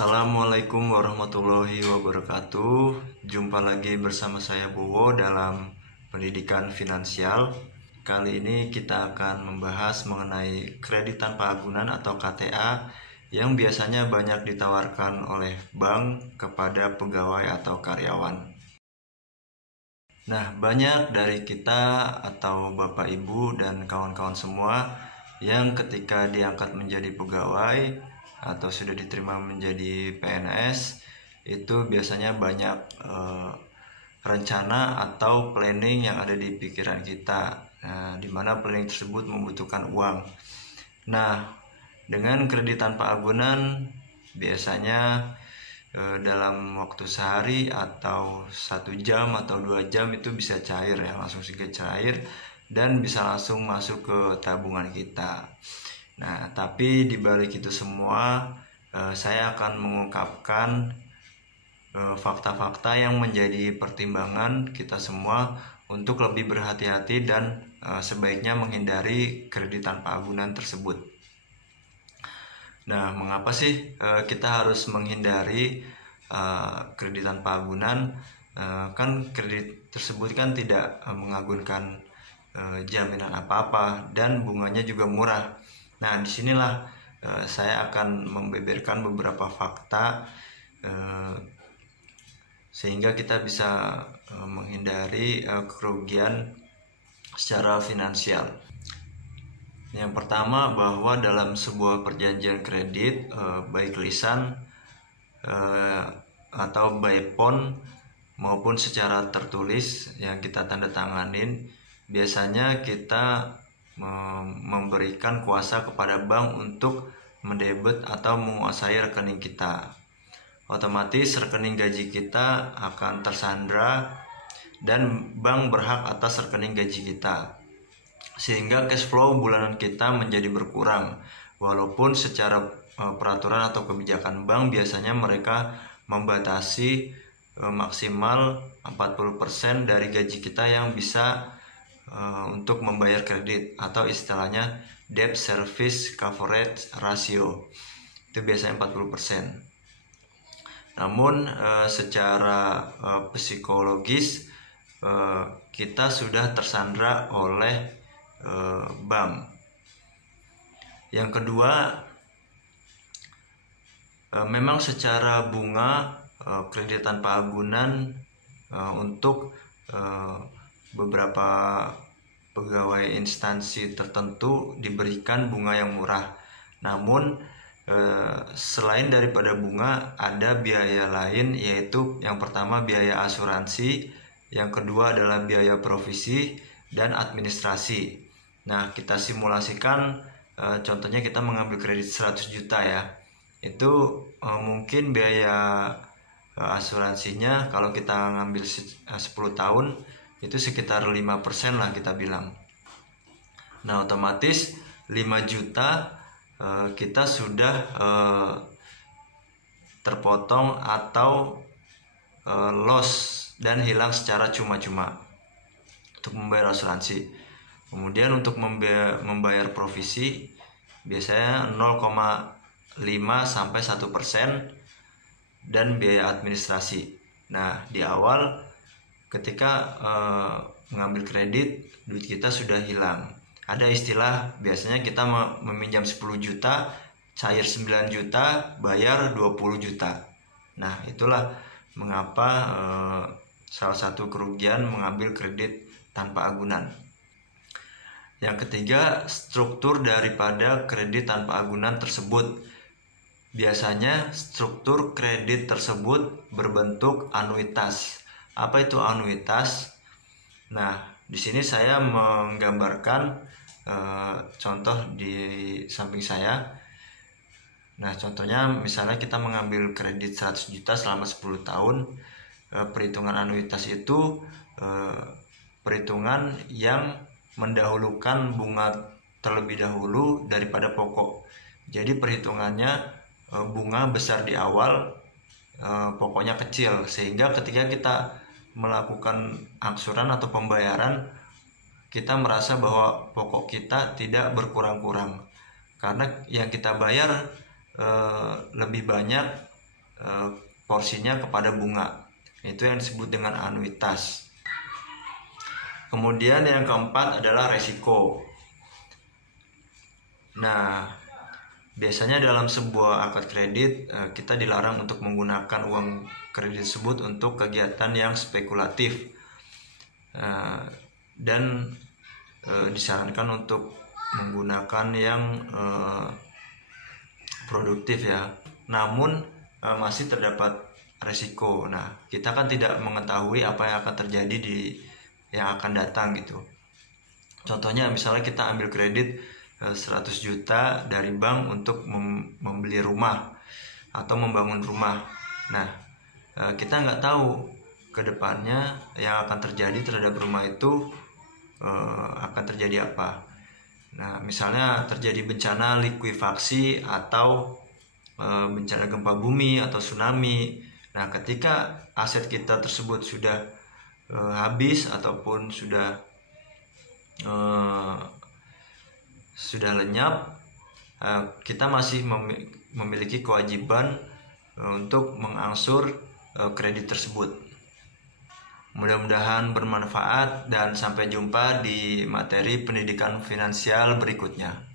Assalamualaikum warahmatullahi wabarakatuh. Jumpa lagi bersama saya Bowo dalam pendidikan finansial. Kali ini kita akan membahas mengenai kredit tanpa agunan atau KTA yang biasanya banyak ditawarkan oleh bank kepada pegawai atau karyawan. Nah, banyak dari kita atau Bapak Ibu dan kawan-kawan semua yang ketika diangkat menjadi pegawai atau sudah diterima menjadi PNS itu biasanya banyak rencana atau planning yang ada di pikiran kita, di mana planning tersebut membutuhkan uang. Nah, dengan kredit tanpa agunan biasanya dalam waktu sehari atau 1 jam atau 2 jam itu bisa cair ya, langsung saja cair dan bisa langsung masuk ke tabungan kita. Nah, tapi di balik itu semua saya akan mengungkapkan fakta-fakta yang menjadi pertimbangan kita semua untuk lebih berhati-hati dan sebaiknya menghindari kredit tanpa agunan tersebut. Nah, mengapa sih kita harus menghindari kredit tanpa agunan? Kan kredit tersebut kan tidak mengagunkan jaminan apa-apa dan bunganya juga murah. Nah, disinilah saya akan membeberkan beberapa fakta sehingga kita bisa menghindari kerugian secara finansial. Yang pertama, bahwa dalam sebuah perjanjian kredit baik lisan atau by phone maupun secara tertulis yang kita tanda tanganin, biasanya kita memberikan kuasa kepada bank untuk mendebet atau menguasai rekening kita. Otomatis rekening gaji kita akan tersandra dan bank berhak atas rekening gaji kita, sehingga cash flow bulanan kita menjadi berkurang. Walaupun secara peraturan atau kebijakan bank biasanya mereka membatasi maksimal 40% dari gaji kita yang bisa untuk membayar kredit, atau istilahnya debt service coverage ratio. Itu biasanya 40%. Namun secara psikologis kita sudah tersandra oleh bank. Yang kedua, memang secara bunga kredit tanpa agunan untuk beberapa pegawai instansi tertentu diberikan bunga yang murah. Namun selain daripada bunga ada biaya lain, yaitu yang pertama biaya asuransi, yang kedua adalah biaya provisi dan administrasi. Nah, kita simulasikan contohnya kita mengambil kredit 100 juta ya. Itu mungkin biaya asuransinya kalau kita ngambil 10 tahun itu sekitar 5% lah kita bilang. Nah, otomatis 5 juta kita sudah terpotong atau loss dan hilang secara cuma-cuma untuk membayar asuransi. Kemudian untuk membayar provisi biasanya 0,5 sampai 1% dan biaya administrasi. Nah, di awal ketika mengambil kredit, duit kita sudah hilang. Ada istilah biasanya kita meminjam 10 juta, cair 9 juta, bayar 20 juta. Nah, itulah mengapa salah satu kerugian mengambil kredit tanpa agunan. Yang ketiga, struktur daripada kredit tanpa agunan tersebut. Biasanya struktur kredit tersebut berbentuk anuitas. Apa itu anuitas? Nah, di sini saya menggambarkan contoh di samping saya. Nah, contohnya misalnya kita mengambil kredit 100 juta selama 10 tahun. Perhitungan anuitas itu perhitungan yang mendahulukan bunga terlebih dahulu daripada pokok. Jadi perhitungannya bunga besar di awal, pokoknya kecil, sehingga ketika kita melakukan angsuran atau pembayaran, kita merasa bahwa pokok kita tidak berkurang-kurang karena yang kita bayar lebih banyak porsinya kepada bunga. Itu yang disebut dengan anuitas. Kemudian yang keempat adalah resiko. Nah, biasanya dalam sebuah akad kredit kita dilarang untuk menggunakan uang kredit tersebut untuk kegiatan yang spekulatif, dan disarankan untuk menggunakan yang produktif ya. Namun masih terdapat resiko. Nah, kita kan tidak mengetahui apa yang akan terjadi di yang akan datang gitu. Contohnya misalnya kita ambil kredit 100 juta dari bank untuk membeli rumah atau membangun rumah. Nah, kita nggak tahu ke depannya yang akan terjadi terhadap rumah itu akan terjadi apa. Nah, misalnya terjadi bencana likuifaksi atau bencana gempa bumi atau tsunami. Nah, ketika aset kita tersebut sudah habis ataupun sudah lenyap, kita masih memiliki kewajiban untuk mengangsur kredit tersebut. Mudah-mudahan bermanfaat dan sampai jumpa di materi pendidikan finansial berikutnya.